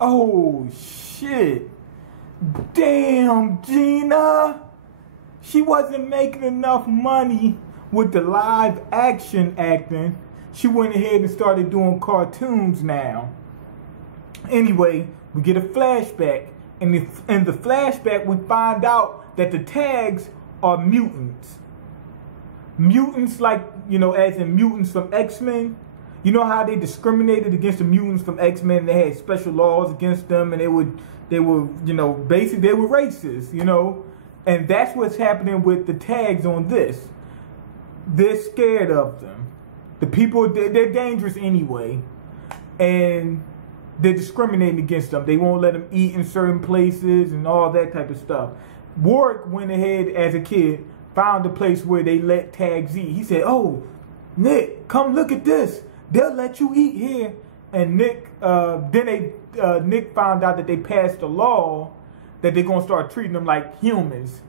Oh, shit. Damn, Gina. She wasn't making enough money with the live action acting. She went ahead and started doing cartoons now. Anyway, we get a flashback. And in the flashback, we find out that the tags are mutants. Mutants like, as in mutants from X-Men. You know how they discriminated against the mutants from X-Men? They had special laws against them, and they were, basically they were racist, And that's what's happening with the tags on this. They're scared of them. The people, they're dangerous anyway. And they're discriminating against them. They won't let them eat in certain places and all that type of stuff. Warwick went ahead as a kid, found a place where they let tags eat. He said, "Oh, Nick, come look at this. They'll let you eat here." And Nick found out that they passed a law that they're gonna start treating them like humans.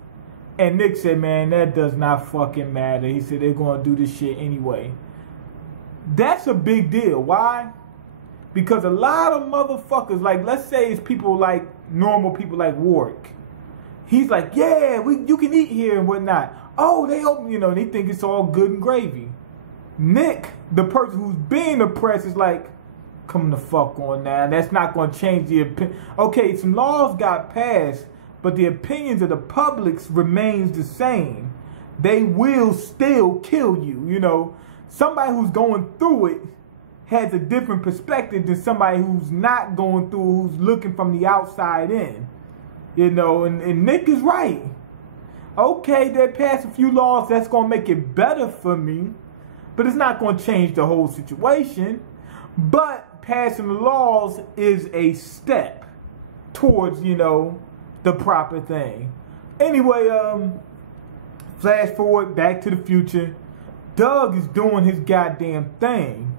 And Nick said, "Man, that does not fucking matter." He said they're gonna do this shit anyway. That's a big deal. Why? Because a lot of motherfuckers, like, let's say it's people like normal people like Warwick. He's like, "Yeah, you can eat here and whatnot." Oh, they open, they think it's all good and gravy. Nick, the person who's being oppressed, is like, "Come the fuck on now. That's not going to change the opinion." Okay, some laws got passed, but the opinions of the public remains the same. They will still kill you, Somebody who's going through it has a different perspective than somebody who's not going through, who's looking from the outside in. And Nick is right. Okay, they passed a few laws that's going to make it better for me, but it's not going to change the whole situation. But passing the laws is a step towards, the proper thing. Anyway, flash forward back to the future. Doug is doing his goddamn thing.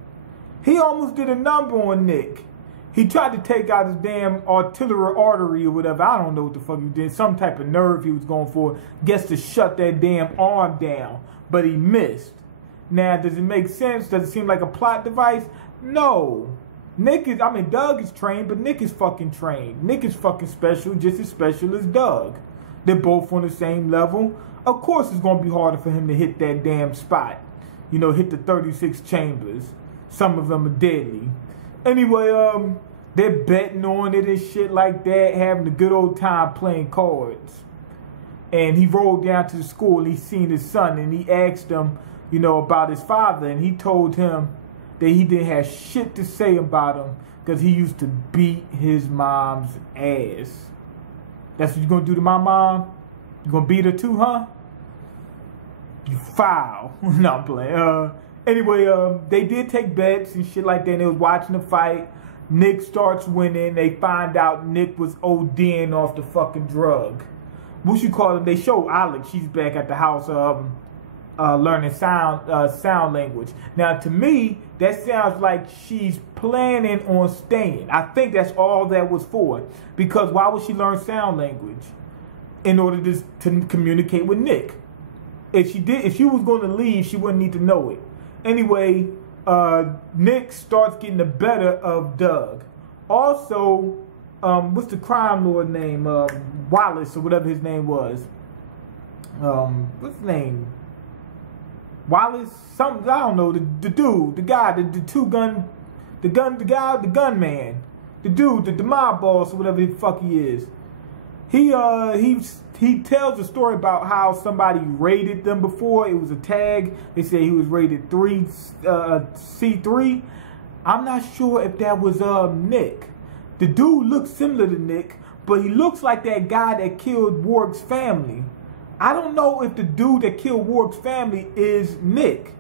He almost did a number on Nick. He tried to take out his damn artillery artery or whatever. I don't know what the fuck he did. Some type of nerve he was going for. Guess to shut that damn arm down. But he missed. Now, does it make sense? Does it seem like a plot device? No. Doug is trained, but Nick is fucking trained. Nick is fucking special, just as special as Doug. They're both on the same level. Of course it's going to be harder for him to hit that damn spot. Hit the 36 chambers. Some of them are deadly. Anyway, they're betting on it and shit like that, having a good old time playing cards. And he rolled down to the school and he seen his son and he asked him, about his father. And he told him that he didn't have shit to say about him because he used to beat his mom's ass. That's what you're going to do to my mom? You going to beat her too, huh? You foul. No, I'm playing. Anyway, they did take bets and shit like that. And they was watching the fight. Nick starts winning. They find out Nick was ODing off the fucking drug. What you call them? They show Alex. She's back at the house learning sound language. Now, to me, that sounds like she's planning on staying. I think that's all that was for. Because why would she learn sound language? In order to communicate with Nick. If she was going to leave, she wouldn't need to know it. Anyway, Nick starts getting the better of Doug. Also, what's the crime lord name? Wallace or whatever his name was. What's his name? Wallace? Something, I don't know. The dude, the guy, the gunman. The dude, the mob boss or whatever the fuck he is. He tells a story about how somebody raided them before. It was a tag. They say he was rated C3. I'm not sure if that was Nick. The dude looks similar to Nick, but he looks like that guy that killed Warwick's family. I don't know if the dude that killed Warwick's family is Nick.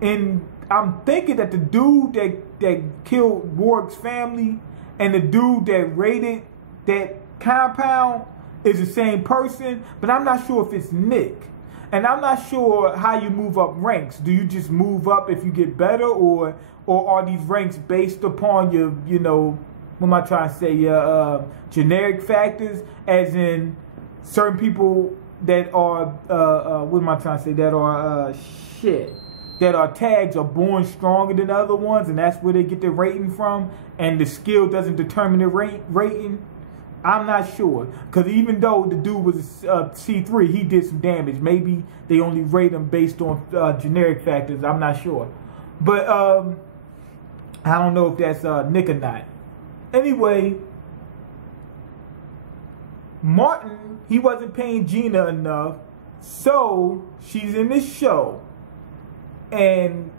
And I'm thinking that the dude that killed Warwick's family and the dude that raided that compound is the same person, but I'm not sure if it's Nick. And I'm not sure how you move up ranks. Do you just move up if you get better, or are these ranks based upon your, what am I trying to say, your generic factors, as in certain people that are, what am I trying to say, that are, that our tags are born stronger than other ones, and that's where they get their rating from, and the skill doesn't determine the rating? I'm not sure, because even though the dude was C3, he did some damage. Maybe they only rate him based on generic factors. I'm not sure, but I don't know if that's Nick or not. Anyway, Martin, he wasn't paying Gina enough, so she's in this show, and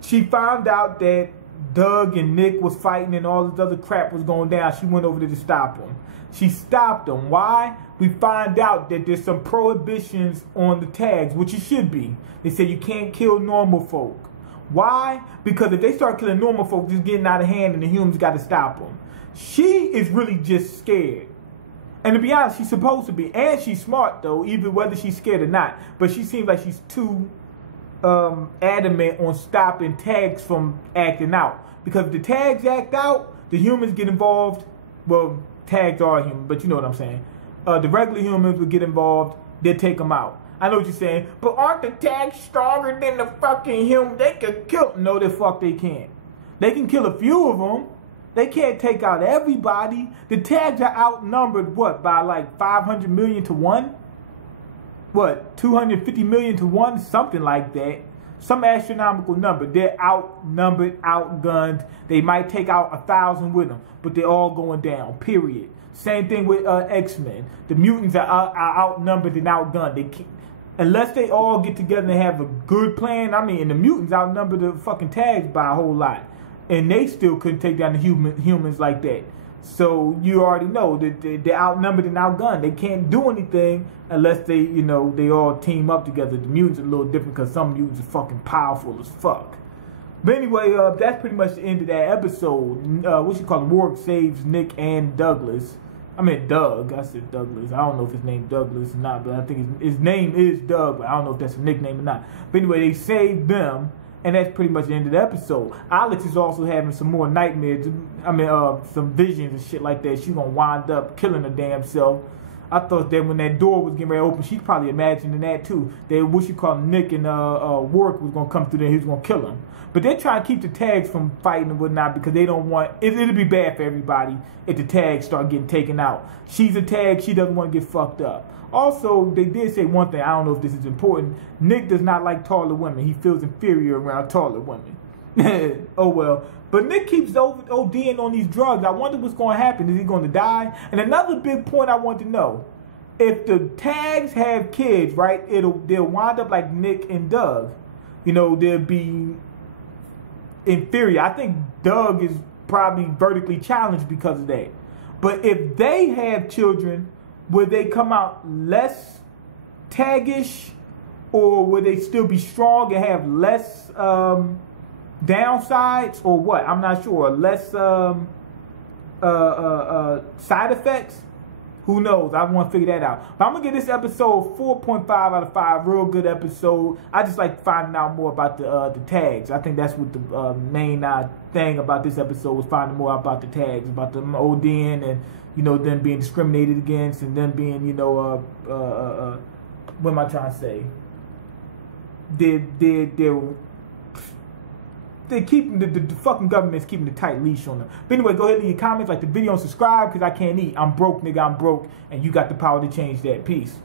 she found out that Doug and Nick was fighting and all this other crap was going down. She went over there to stop them. She stopped them. Why? We find out that there's some prohibitions on the tags, which it should be. They say you can't kill normal folk. Why? Because if they start killing normal folk, just getting out of hand, and the humans got to stop them. She is really just scared. And to be honest, she's supposed to be. And she's smart, though, even whether she's scared or not. But she seems like she's too adamant on stopping tags from acting out. Because if the tags act out, the humans get involved. Well, tags are human, but you know what I'm saying. The regular humans would get involved. They'll take them out. I know what you're saying. But aren't the tags stronger than the fucking human? They could kill them. No, the fuck they can't. They can kill a few of them. They can't take out everybody. The tags are outnumbered, what, by like 500 million to 1? What, 250 million to 1? Something like that. Some astronomical number. They're outnumbered, outgunned. They might take out 1,000 with them, but they're all going down, period. Same thing with X-Men. The mutants are outnumbered and outgunned. They can't, unless they all get together and have a good plan. I mean, and the mutants outnumber the fucking tags by a whole lot. And they still couldn't take down the humans like that. So you already know that they're outnumbered and outgunned. They can't do anything unless they, you know, they all team up together. The mutants are a little different because some mutants are fucking powerful as fuck. But anyway, that's pretty much the end of that episode. What you call it? Warwick saves Nick and Douglas. I mean Doug. I said Douglas. I don't know if his name Douglas or not, but I think his name is Doug. But I don't know if that's a nickname or not. But anyway, they saved them. And that's pretty much the end of the episode. Alex is also having some more nightmares. I mean, some visions and shit like that. She's going to wind up killing her damn self. I thought that when that door was getting ready to open, she's probably imagining that too. That what you call Nick and Warwick was going to come through there. He was going to kill him. But they're trying to keep the tags from fighting and whatnot because they don't want... It'll be bad for everybody if the tags start getting taken out. She's a tag. She doesn't want to get fucked up. Also, they did say one thing. I don't know if this is important. Nick does not like taller women. He feels inferior around taller women. Oh, well. But Nick keeps ODing on these drugs. I wonder what's going to happen. Is he going to die? And another big point I want to know. If the tags have kids, right, they'll wind up like Nick and Doug. You know, they'll be inferior. I think Doug is probably vertically challenged because of that. But if they have children... Would they come out less taggish, or would they still be strong and have less downsides, or what? I'm not sure. Less side effects? Who knows? I want to figure that out. But I'm going to give this episode 4.5 out of 5. Real good episode. I just like finding out more about the tags. I think that's what the main thing about this episode was, finding more about the tags, about them ODing and, you know, them being discriminated against and them being, you know, what am I trying to say? They're keeping the fucking government's keeping a tight leash on them. But anyway, go ahead and leave your comments, like the video, and subscribe because I can't eat. I'm broke, nigga. I'm broke, and you got the power to change that. Peace.